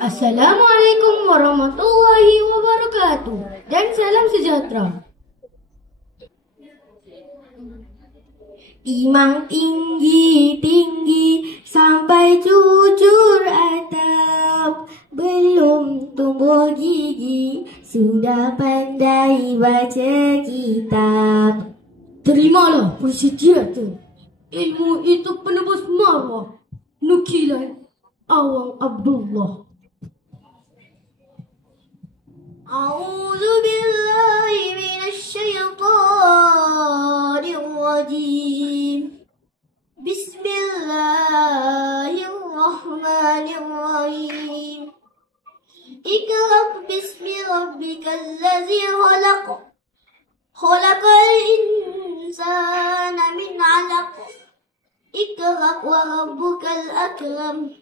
Assalamualaikum warahmatullahi wabarakatuh dan salam sejahtera. Timang tinggi-tinggi sampai cucur atap, belum tumbuh gigi sudah pandai baca kitab. Terimalah persediaan, ilmu itu penebus marwah. Nukilan Awang Abdullah. A'udzu billahi minasy syaithanir rajim. Bismillahirrahmanirrahim. Iqra bismi rabbikal ladzi khalaq. Khalaqal insana min 'alaq. Iqra wa rabbukal akram.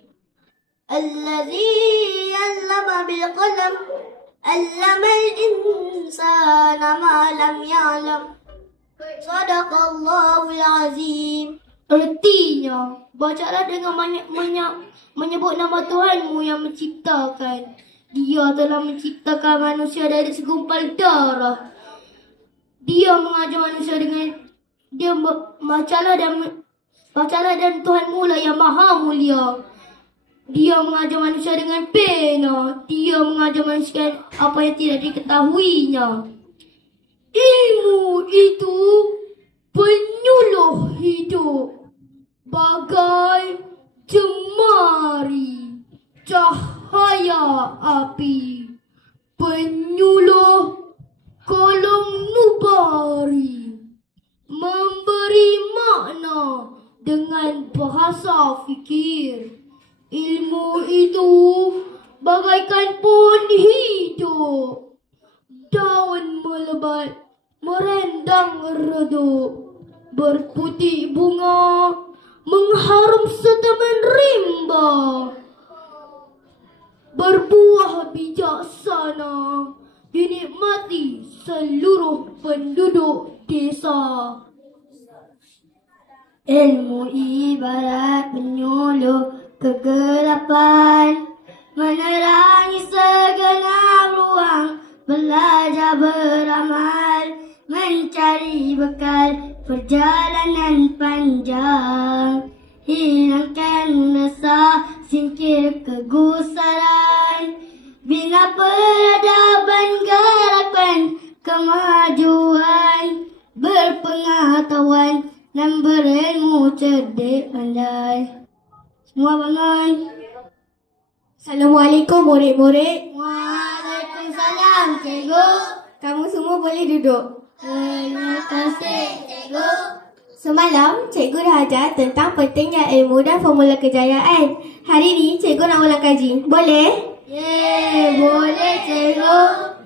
Alladzi 'allama bil qalam. 'Allamal insana ma lam ya'lam. Shadaqallahul azim. Artinya, bacalah dengan banyak-banyak menyebut nama Tuhanmu yang menciptakan. Dia telah menciptakan manusia dari segumpal darah. Dia mengajar manusia dengan bacalah dan Tuhanmu lah yang maha mulia. Dia mengajar manusia dengan pena. Dia mengajar manusia apa yang tidak diketahuinya. Ilmu itu penyuluh hidup, bagai jemari cahaya api, penyuluh kolom nubari, memberi makna dengan bahasa fikir. Ilmu itu bagaikan pohon hidup, daun melebat, merendang redup, berputih bunga, mengharum setemen rimba, berbuah bijaksana, dinikmati seluruh penduduk desa. Ilmu ibarat penyuluh kegelapan, menerangi segenap ruang, belajar beramal, mencari bekal perjalanan panjang. Hilangkan resah, singkir kegusaran, bina peradaban, garapan kemajuan, berpengetahuan dan berilmu cerdik pandai. Semua bangun. Assalamualaikum murid-murid. Waalaikumsalam cikgu. Kamu semua boleh duduk. Terima kasih cikgu. Semalam cikgu dah ajar tentang pentingnya ilmu dan formula kejayaan. Hari ni cikgu nak ulang kaji. Boleh? Boleh cikgu.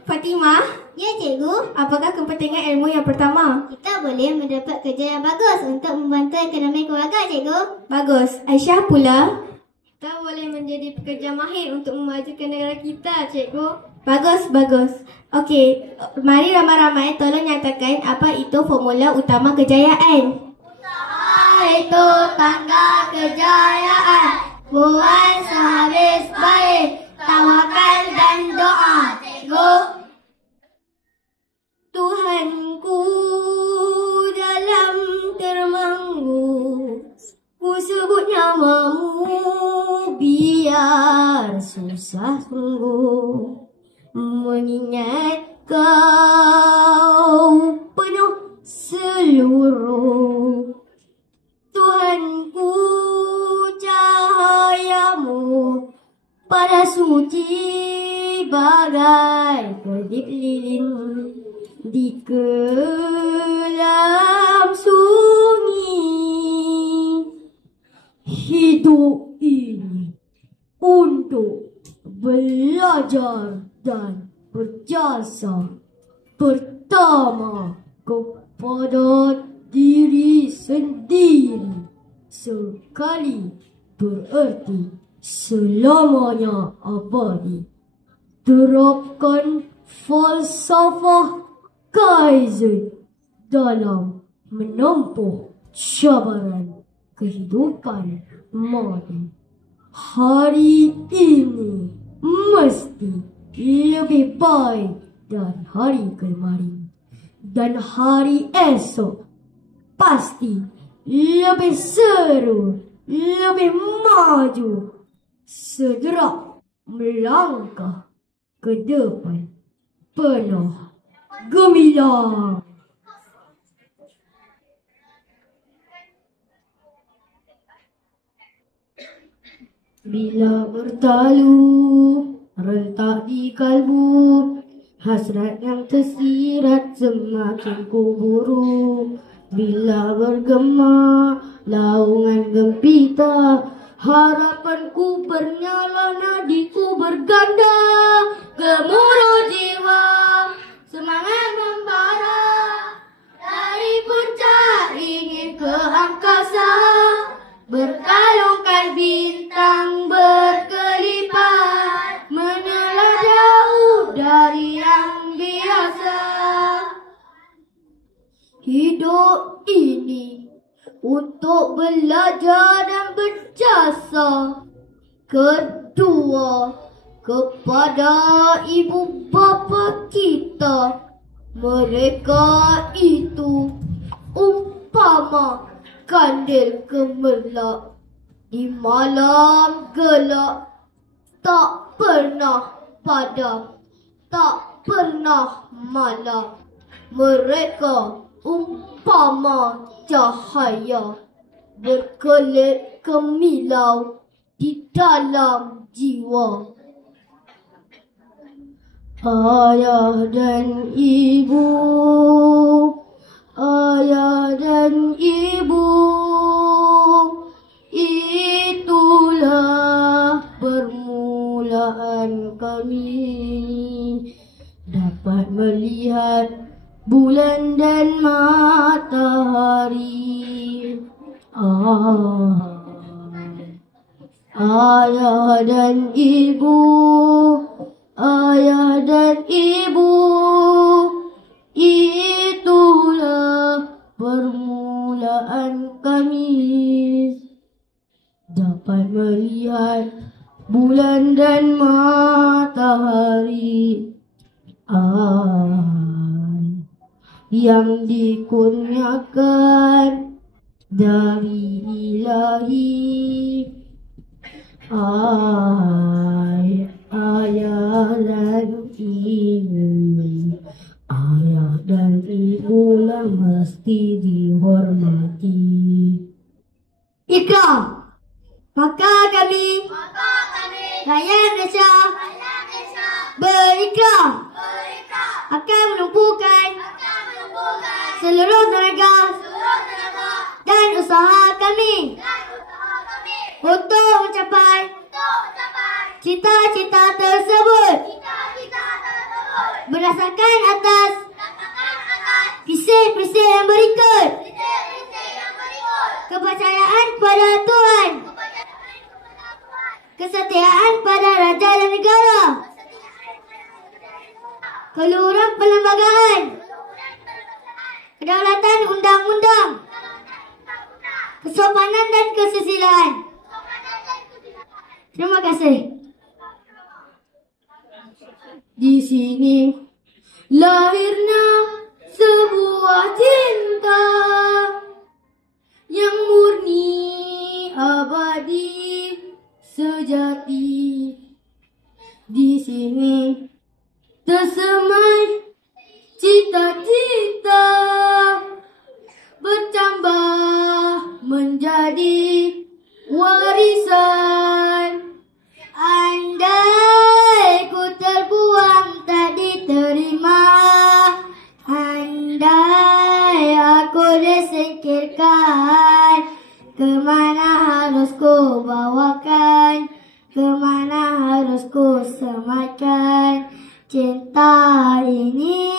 Fatimah? Ya cikgu. Apakah kepentingan ilmu yang pertama? Kita boleh mendapat kerja yang bagus untuk membantu ekonomi keluarga cikgu. Bagus. Aisyah pula? Kita boleh menjadi pekerja mahir untuk memajukan negara kita cikgu. Bagus, bagus. Okey, mari ramai-ramai tolong nyatakan apa itu formula utama kejayaan. Usaha itu tangga kejayaan. Buat sehabis baik, tawakal dan doa cikgu. Tuhanku dalam termanggu, ku sebut namamu biar susah sungguh. Mengingat kau penuh seluruh. Tuhanku cahayamu pada suci bagai kedip lilin di kelam sunyi. Hidup ini untuk belajar dan berjasa. Pertama, kepada diri sendiri. Sekali bererti selamanya abadi. Terapkan falsafah Kaizen dalam menempuh cabaran kehidupan moden. Hari ini mesti lebih baik dari hari kemarin. Dan hari esok pasti lebih seru, lebih maju. Segera melangkah ke depan penuh gemilang. Bila bertalu rentak di kalbu, hasrat yang tersirat semakin kuburu. Bila bergema laungan gempita, harapanku bernyala, nadiku berganda. Gemuruh jiwa, semangat membara, dari puncak ingin ke angkasa. Berkalungkan bintang berkelipat, menelan jauh dari yang biasa. Hidup ini untuk belajar dan berjasa. Kedua, kepada ibu bapa kita. Mereka itu umpama kandil gemerlap di malam gelap, tak pernah padam, tak pernah malam. Mereka umpama cahaya berkelip kemilau di dalam jiwa. Ayah dan ibu, ayah dan ibu, itulah permulaan kami dapat melihat bulan dan matahari. Ayah dan ibu, ayah dan ibu, itulah permulaan kami dapat melihat bulan dan matahari. Yang dikurniakan dari Ilahi. Ayah dan ibu, ayah dan ibu lah mesti dihormati. Ikra, maka kami rakyat Malaysia berikrar akan menumpukan seluruh tenaga dan usaha kami untuk mencapai cita-cita tersebut berdasarkan atas prinsip-prinsip yang berikut: kepercayaan kepada Tuhan, kesetiaan pada raja dan negara, keluhuran perlembagaan, kedaulatan undang-undang, kesopanan dan kesusilaan. Terima kasih. Di sini lahirnya sebuah cinta yang murni, abadi, sejati. Di sini tersemai cita-cita bertambah menjadi warisan. Andai ku terbuang tak diterima, andai aku disingkirkan, kemana harus ku bawakan, kemana harus ku sematkan cinta ini.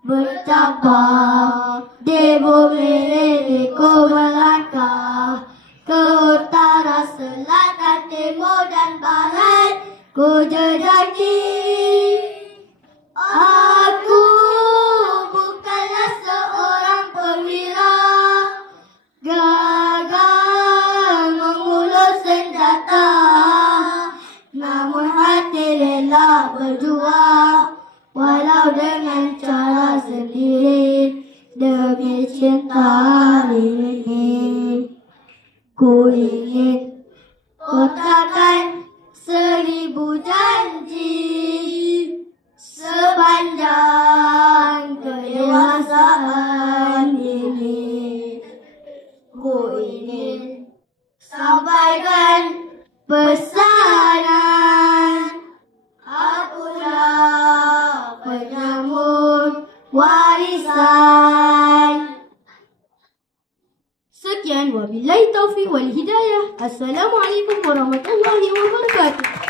Betapa di bumi ini ku melangkah, ke utara, selatan, timur dan barat ku jejaki. Aku bukanlah seorang perwira, kau dengan cara sendiri. Demi cinta ini ku ingin kotakan 1000 janji sepanjang kedewasaan ini. Ku ingin sampaikan pesanan, akulah penyambut warisan. Sekian, wabillahi taufiq wal hidayah. Assalamualaikum warahmatullahi wabarakatuh.